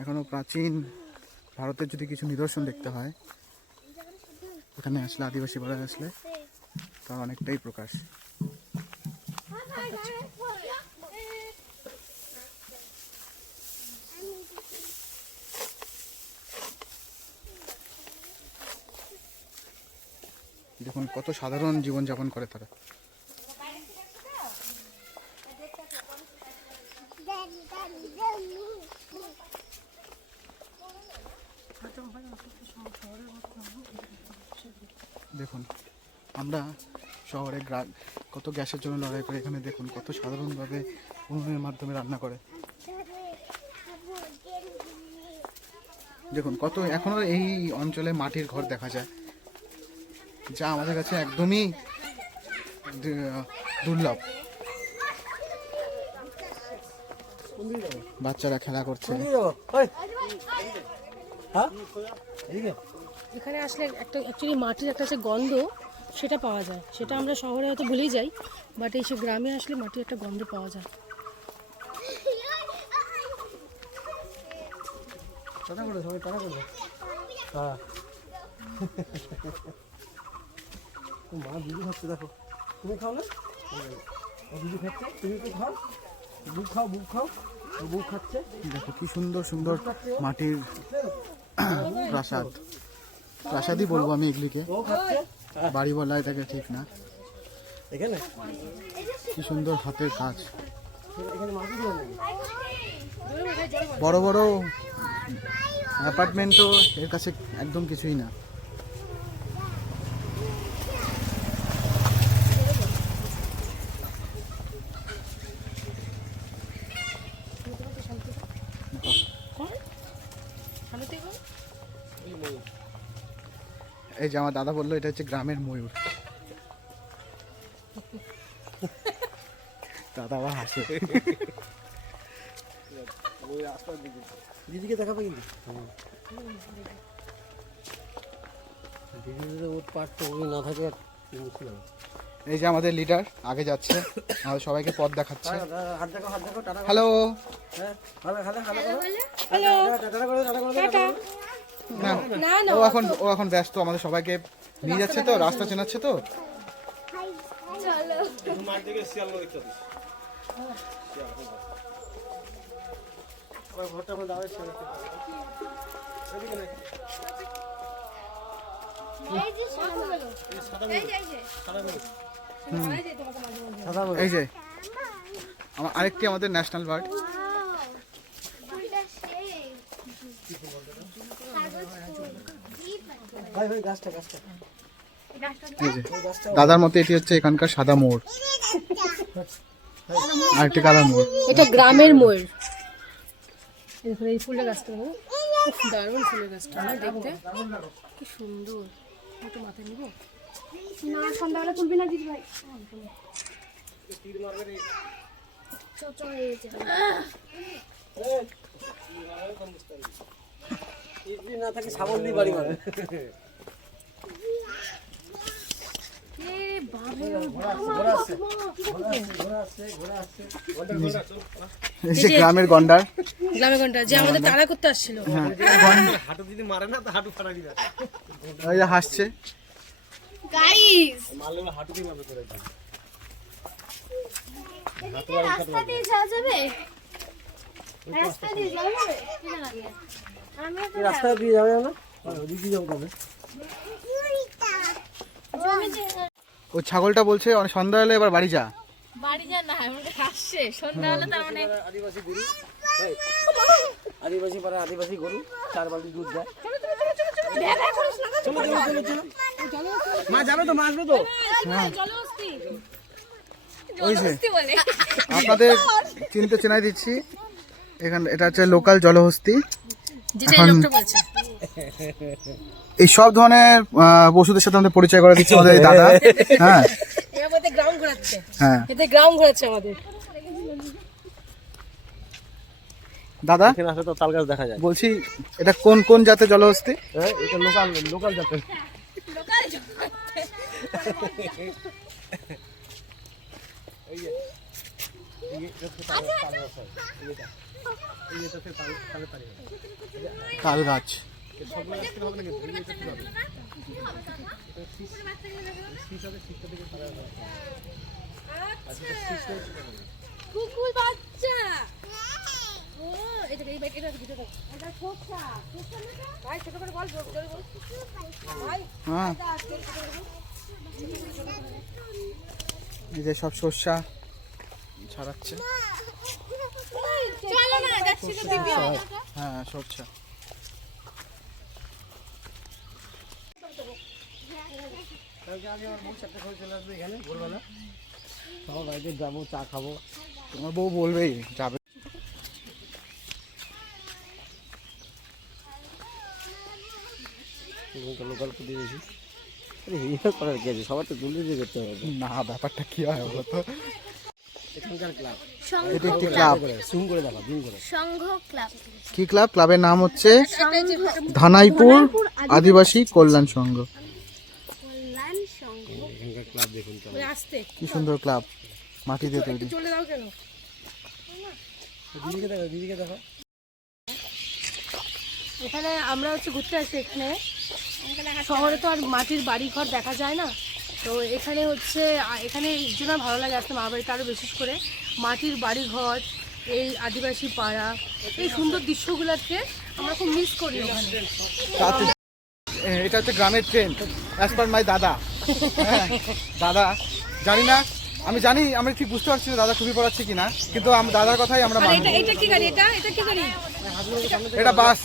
এখনও প্রাচীন ভারতের যদি কিছু নিদর্শন দেখতে হয়, এখানে আসলে আদিবাসী পাড়ায় আসলে তার অনেকটাই প্রকাশ। দেখুন, কত সাধারণ জীবনযাপন করে তারা। দেখুন, আমরা শহরে কত গ্যাসের জন্য লড়াই করে এখানে দেখুন, কত সাধারণভাবে উনুনের মাধ্যমে রান্না করে। দেখুন, কত এখনও এই অঞ্চলে মাটির ঘর দেখা যায়, যা আমাদের কাছে একদমই দুর্লভ। বাচ্চারা খেলা করছে। এখানে আসলে একটা অ্যাকচুয়ালি মাটির একটা যে গন্ধ সেটা পাওয়া যায়। সেটা আমরা শহরে হয়তো ভুলেই যাই বাট এই সে গ্রামে আসলে মাটির একটা গন্ধ পাওয়া যায়। টাটা করে সবাই টাটা করে। হ্যাঁ। মা দিদি খাচ্ছে দেখো। তুমি খাও না? ও দিদি খাচ্ছে তুমি তো খাও। বুক খাও বুক খাও। বুক খাচ্ছে। দেখো কি সুন্দর সুন্দর মাটির প্রাসাদ। প্রাসাদই বলব আমি এগুলিকে। বাড়ি বলা এটাকে ঠিক না। কি সুন্দর হাতের কাজ। বড় বড় অ্যাপার্টমেন্টও এর কাছে একদম কিছুই না। এই যে আমার দাদা বলল এটা হচ্ছে গ্রামের ময়ূর দাদা আবার হাসে দিদিকে দেখাবে কিন্তু দিদি ওই না থাকে এই যে আমাদের লিডার আগে যাচ্ছে আমাদের সবাইকে পথ দেখাচ্ছে হ্যালো হ্যাঁ ভালো ভালো ভালো হ্যালো না ও এখন ও এখন ব্যস্ত আমাদের সবাইকে নিয়ে যাচ্ছে তো রাস্তা চেনাচ্ছে তো। এই যে আরেকটি আমাদের ন্যাশনাল বার্ড ভাই ভাই গাছটা গাছটা এই যে দাদার মতে এটি হচ্ছে এখানকার সাদা মোড় আর একটি কালা মোড় এটা গ্রামের ময়ূর এই ফুলের গাছটা দারুণ ফুলের গাছটা না দেখতে কি সুন্দর একটু মাথায় নিব না সন্ধ্যাবেলা তুলবি না দিদি ভাই ছোট হয়ে গেছে ইডলি না থাকে সাবল দিয়ে বাড়ি মারে এই যে গ্রামের গন্ডার। যে আমাদের তাড়া করতে আসছিল। হাঁটু যদি মারে না তো হাঁটু ফাটা দিবে ওই হাসছে। গাইস মারলে হাঁটু দিয়ে মারবে করে রাস্তা দিয়ে যাওয়া যাবে রাস্তা দিয়ে যাওয়া যাবে ঠিক আছে আমি তো রাস্তা দিয়ে যাবে ওদিকে যাব কবে? জমিতে ও ছাগলটা বলছে অনেক সন্ধ্যা হলে এবার বাড়ি যা। বাড়ি যা না আমাকে আসছে। সন্ধ্যাবেলা তার মানে আদিবাসী গরু। আদিবাসী পাড়া আদিবাসী গরু চার বালতি দুধ দেয়। চলো চলো চলো চলো মা যাবে তো মা আসবে তো? ওই যে আপনাদের চিনতে চেনাই দিচ্ছি এখানে এটা হচ্ছে লোকাল জলহস্তি। যেটা লোকটা বলছে। এই সব ধরনের পশুদের সাথে আমাদের পরিচয় করে দিচ্ছে আমাদের দাদা হ্যাঁ হ্যাঁ এতে গ্রাম ঘোরাচ্ছে আমাদের দাদা এখানে আসলে তো তাল গাছ দেখা যায় বলছি এটা কোন কোন জাতের জলহস্তি হ্যাঁ এটা লোকাল লোকাল জাতের তাল গাছ কিন্তু এই এটা কুকুর বাচ্চা ও এই ব্যাগ এটা ভিডিও দাও ভাই ছোট করে বল জোর করে বল। ভাই হ্যাঁ। এই যে সব সর্ষা ছাড়াচ্ছে। চলো না যাচ্ছি তো দিবি হ্যাঁ সর্ষা। কালকে আগে আমার বউ চারটে সময় চলে আসবে এখানে ভোরবেলা সবার বাড়িতে যাব চা খাব। তোমার বউ বলবেই যাবে। লোকাল ফুটে দিয়েছি আরে করার কি আছে? সবার তো করতে হবে। না ব্যাপারটা কি হয় বলো তো? এখানকার ক্লাব এটা একটি ক্লাব জুম করে দেখা জুম করে। সংঘ ক্লাব কি ক্লাব ক্লাবের নাম হচ্ছে ধানাইপুর আদিবাসী কল্যাণ সংঘ। দেখুন ওই কি সুন্দর ক্লাব মাটিতে তৈরি। চলে যাও কেন? দিদিকে দেখো দিদিকে দেখো এখানে আমরা হচ্ছে ঘুরতে আসছি এখানে। শহরে তো আর মাটির বাড়ি ঘর দেখা যায় না। তো এখানে হচ্ছে এখানে এই জন্য ভালো লাগে আসতে মা বাড়িতে আরও বিশেষ করে। মাটির বাড়ি ঘর এই আদিবাসী পাড়া এই সুন্দর দৃশ্যগুলোকে আমরা খুব মিস করি। এটা হচ্ছে গ্রামের ট্রেন অ্যাজ পার মাই দাদা। দাদা জানি না আমি জানি আমি ঠিক বুঝতে পারছি দাদা খুবই পড়াচ্ছে কিনা কিন্তু আম- দাদার কথাই আমরা মানি এটা এটা কি গাড়ি? এটা এটা কি গাড়ি? এটা bus.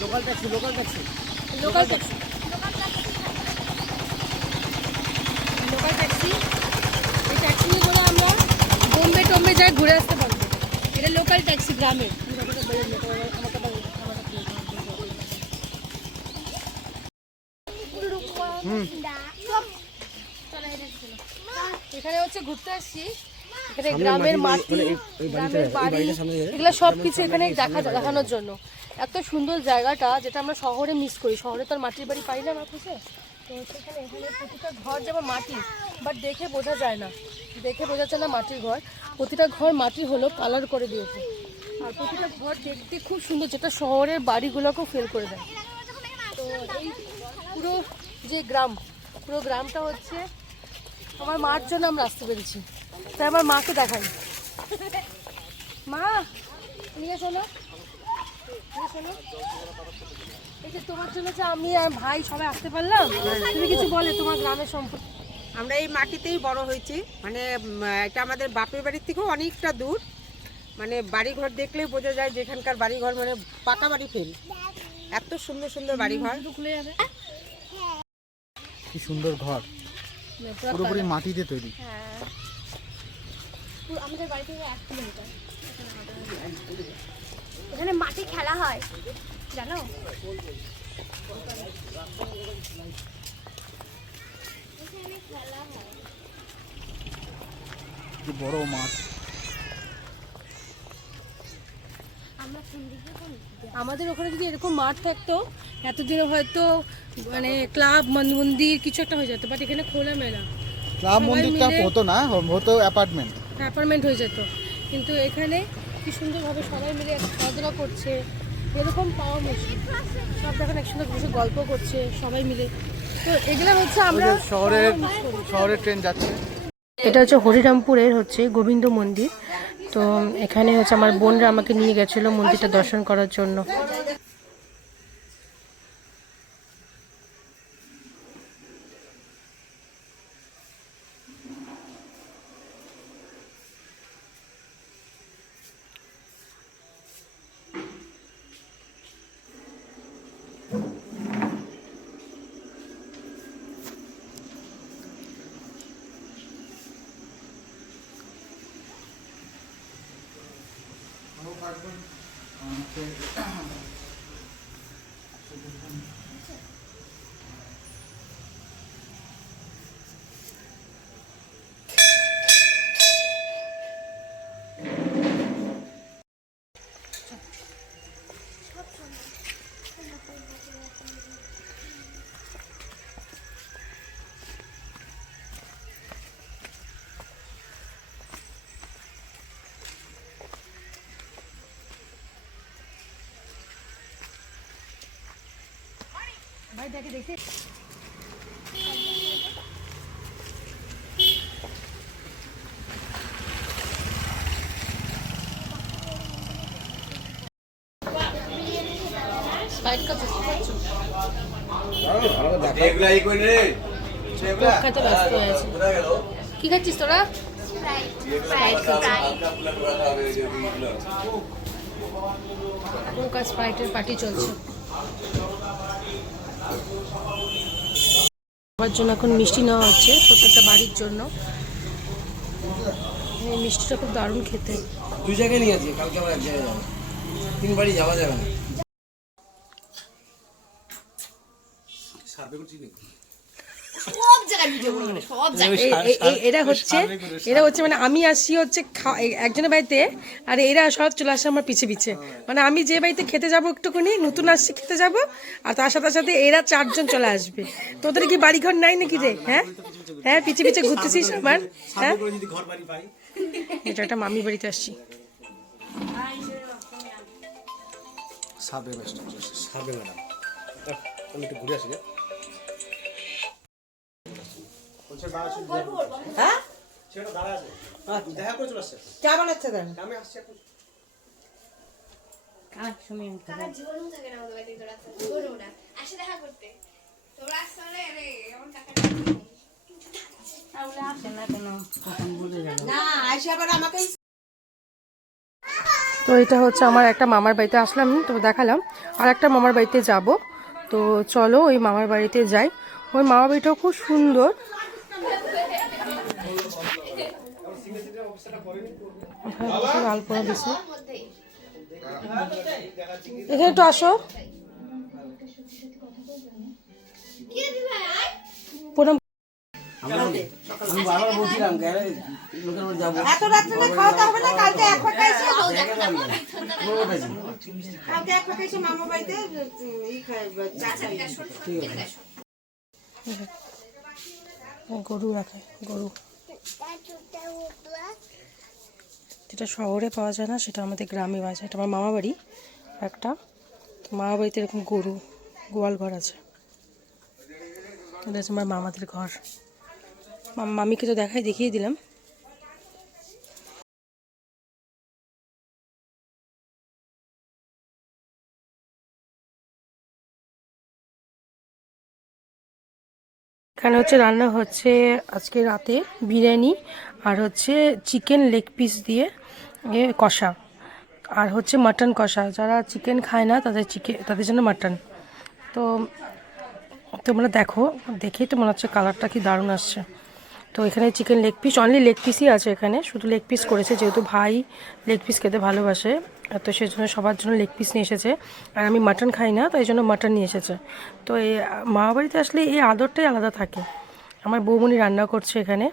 Local taxi local taxi local taxi local taxi এই ট্যাক্সি নিয়ে করে আমরা বোম্বে টোম্বে যাই ঘুরে আসতে পারব। এটা লোকাল ট্যাক্সি গ্রামের এখানে হচ্ছে ঘুরতে আসছি। এখানে গ্রামের মাটি গ্রামের বাড়ি এগুলো সব কিছু এখানে দেখা দেখানোর জন্য। এত সুন্দর জায়গাটা যেটা আমরা শহরে মিস করি। শহরে তো আর মাটির বাড়ি পাই না কাছে তো সেখানে এখানে প্রতিটা ঘর যেমন মাটি বাট দেখে বোঝা যায় না। দেখে বোঝা যায় না মাটির ঘর। প্রতিটা ঘর মাটি হলো কালার করে দিয়েছে। আর প্রতিটা ঘর দেখতে খুব সুন্দর যেটা শহরের বাড়িগুলোকেও ফেল করে দেয়। তো এই পুরো যে গ্রাম পুরো গ্রামটা হচ্ছে আমার মার জন্য আমরা আসতে পেরেছি। তাই আমার মাকে দেখাই। মা নিয়ে শোনো নিয়ে শোনো এই যে তোমার জন্য যে আমি আর ভাই সবাই আসতে পারলাম তুমি কিছু বলে তোমার গ্রামের সম্পর্কে। আমরা এই মাটিতেই বড় হয়েছি। মানে এটা আমাদের বাপের বাড়ির থেকেও অনেকটা দূর। মানে বাড়িঘর দেখলেই বোঝা যায় যে এখানকার বাড়িঘর মানে পাকা বাড়ি ফেল। এত সুন্দর সুন্দর বাড়িঘর। কি সুন্দর ঘর। পুরোপুরি মাটিতে তৈরি। পুরো আমাদের বাড়ি থেকে এক কিলোমিটার। এখানে মাটি খেলা হয়। জানো? হয়। কি বড় দিকে? আমাদের ওখানে যদি এরকম মাঠ থাকতো এতদিনে হয়তো মানে ক্লাব মন্দির কিছু একটা হয়ে যেত বাট এখানে খোলা মেলা ক্লাব মন্দিরটা হতো না হতো অ্যাপার্টমেন্ট অ্যাপার্টমেন্ট হয়ে যেত। কিন্তু এখানে কি সুন্দরভাবে সবাই মিলে খেলাধুলা করছে এরকম পাওয়া মুশকিল। সব দেখেন একসঙ্গে বসে গল্প করছে সবাই মিলে। তো এগুলো হচ্ছে আমরা শহরের শহরের ট্রেন যাচ্ছে। এটা হচ্ছে হরিরামপুরের হচ্ছে গোবিন্দ মন্দির। তো এখানে হচ্ছে আমার বোনরা আমাকে নিয়ে গেছিল মন্দিরটা দর্শন করার জন্য। কি খাচ্ছিস তোরা? আর স্প্রাইটের পার্টি চলছে। সবার জন্য এখন মিষ্টি নেওয়া হচ্ছে প্রত্যেকটা বাড়ির জন্য। এই মিষ্টিটা খুব দারুণ খেতে। দুই জায়গায় নিয়েছি কালকে আবার এক জায়গায় যাব। তিন বাড়ি যাওয়া যাবে না। সার্ভে করছি নাকি এই- এই- এই- এরা হচ্ছে এরা হচ্ছে মানে আমি আসি হচ্ছে খা- একজনের বাড়িতে আর এরা সব চলে আসে আমার পিছে পিছে। মানে আমি যে বাড়িতে খেতে যাব একটুখানি নতুন আসছি খেতে যাব আর তার সাথে সাথে এরা চারজন চলে আসবে। তোদের কি বাড়ি ঘর নাই নাকি রে? হ্যাঁ? হ্যাঁ পিছে পিছে ঘুরতেছিস আমার? হ্যাঁ? যদি ঘর বাড়ি পাই এটা একটা মামি বাড়িতে আসছি। সাবে সাবে ম্যাডাম। আমি একটু ঘুরে আসি হ্যাঁ? সেটা দাঁড়া আছে। দেখা করে চলে আসছে। চা বানাচ্ছে দেন আমি আসছি একটু কাকার জীবনেও থাকে না আমাদের বাড়িতে তোরা? জীবনেও না। আসে দেখা করতে। তোরা আসতে হলে আরে আমার কাকার না আইসে আবার আমাকে তো এটা হচ্ছে আমার একটা মামার বাড়িতে আসলাম তো দেখালাম। আর একটা মামার বাড়িতে যাব। তো চলো ওই মামার বাড়িতে যাই। ওই মামার বাড়িটাও খুব সুন্দর। এখানে একটু আসো। বারবার বলছিলাম যাব রাত্রে খাওয়াতে না? খাই ঠিক আছে গরু রাখে, গরু। যেটা শহরে পাওয়া যায় না, সেটা আমাদের গ্রামে পাওয়া যায়। এটা আমার মামা বাড়ি। একটা মামা বাড়িতে এরকম গরু, গোয়াল ঘর আছে। এটা হচ্ছে আমার মামাদের ঘর। মাম- মামিকে তো দেখাই, দেখিয়ে দিলাম। এখানে হচ্ছে রান্না হচ্ছে আজকে রাতে বিরিয়ানি আর হচ্ছে চিকেন লেগ পিস দিয়ে, এ, কষা। আর হচ্ছে মাটন কষা। যারা চিকেন খায় না, তাদের চিকেন তাদের জন্য মাটন। তো তোমরা দেখো দেখেই তো মনে হচ্ছে কালারটা কি দারুণ আসছে। তো এখানে chicken leg piece only leg পিসই আছে এখানে। শুধু লেগ পিস করেছে, যেহেতু ভাই লেগ পিস খেতে ভালোবাসে। তো সেই জন্য সবার জন্য লেগ পিস নিয়ে এসেছে। আর আমি মাটন খাই না তাই জন্য মাটন নিয়ে এসেছে। তো এই মা বাড়িতে আসলে এই আদরটাই আলাদা থাকে। আমার বৌমনি রান্না করছে এখানে।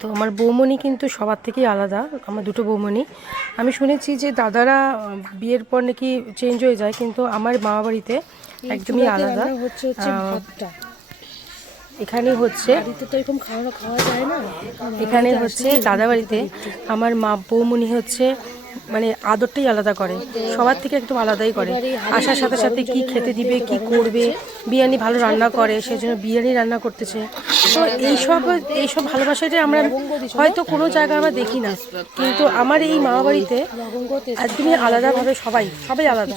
তো আমার বৌমনি কিন্তু সবার থেকেই আলাদা আমার দুটো বৌমনি আমি শুনেছি যে দাদারা বিয়ের পর নাকি চেঞ্জ হয়ে যায় কিন্তু আমার মা বাড়িতে একদমই আলাদা। আহ, এখানে হচ্ছে এখানে হচ্ছে দাদা বাড়িতে আমার মা বৌমনি হচ্ছে মানে আদরটাই আলাদা করে। সবার থেকে একদম আলাদাই করে। আসার সাথে সাথে কি খেতে দিবে কি করবে বিরিয়ানি ভালো রান্না করে সেই জন্য বিরিয়ানি রান্না করতেছে। তো এইসব এইসব ভালোবাসাটাই আমরা হয়তো কোনো জায়গায় আমরা দেখি না। কিন্তু আমার এই মা বাড়িতে একদমই আলাদাভাবে সবাই সবাই আলাদা।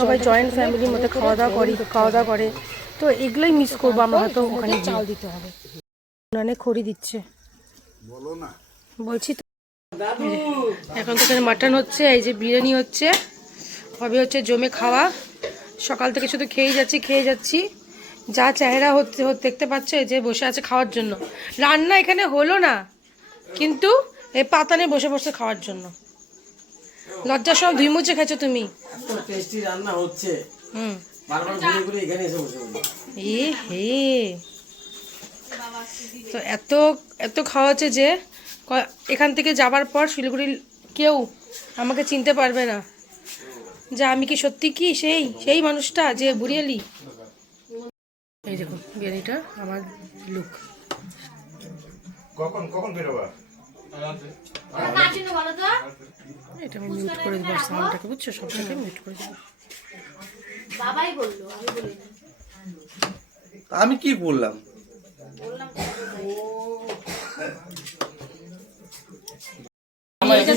সবাই জয়েন্ট ফ্যামিলির মধ্যে খাওয়া দাওয়া করি খাওয়া দাওয়া করে। তো এগুলোই মিস করব আমরা হয়তো ওখানে চাল দিতে হবে। উনানে খড়ি দিচ্ছে। বলছি তো এখন তো এখানে মাটন হচ্ছে এই যে বিরিয়ানি হচ্ছে হবে হচ্ছে জমে খাওয়া। সকাল থেকে শুধু খেয়ে যাচ্ছি খেয়ে যাচ্ছি। যা চেহারা হচ্ছে দেখতে পাচ্ছ এই যে বসে আছে খাওয়ার জন্য। রান্না এখানে হলো না কিন্তু এই পাতানে বসে বসে খাওয়ার জন্য। লজ্জার সব ধুই মুছে খেছো তুমি। টেস্টি রান্না হচ্ছে। হুম। বারবার ঘুরে ঘুরে এখানে এসে বসে। এ হে। তো এত এত খাওয়া হচ্ছে যে ক- এখান থেকে যাবার পর শিলিগুড়ির কেউ আমাকে চিনতে পারবে না। যে আমি কি সত্যি কি সেই সেই মানুষটা যে বুড়িয়ালি? এই দেখুন বিরিয়ানিটা আমার লুক কখন কখন বেরোবা? কার জন্য বলো তো এটা আমি মিউট করে দেবো সাউন্ডটাকে বুঝছ? সবটাকে মিউট করে দেবো। বাবাই বলল আমি বলিনি আমি কি করলাম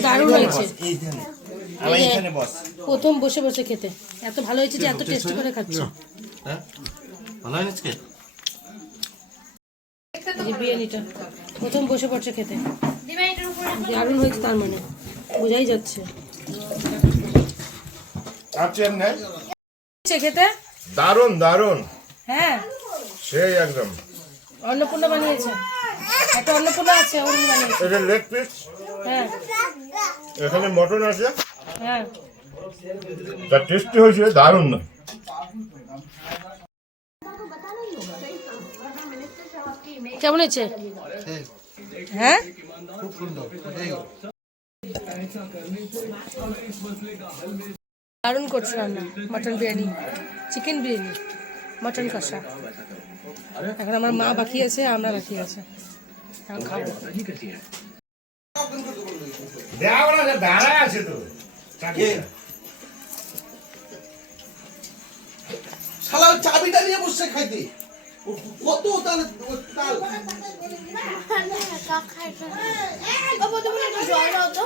দারুণ হয়েছে। আমার এখানে। বস। প্রথম বসে বসে খেতে। এত ভালো হয়েছে যে এত টেস্ট করে খাচ্ছি। হ্যাঁ? বিরিয়ানিটা প্রথম বসে পড়ছে খেতে। দারুণ হয়েছে তার মানে। বোঝাই যাচ্ছে। খেতে? দারুণ দারুণ। হ্যাঁ। সেই একদম। অন্নপূর্ণা বানিয়েছে। একটা অন্নপূর্ণা আছে উনি বানিয়েছে। এটা লেগ পিস এখানে মটন আছে। হ্যাঁ। যা টেস্টি হয়েছে দারুণ না। কেমন হয়েছে? হ্যাঁ? দারুণ করছে রান্না mutton biryani chicken biryani mutton কষা। এখন আমার মা বাকি আছে আমরা বাকি আছে। এখন খাব। দাঁড়া আছে তো শালা চাবিটা নিয়ে বসছে খাইতে কত ও তাল একটু জল দাও তো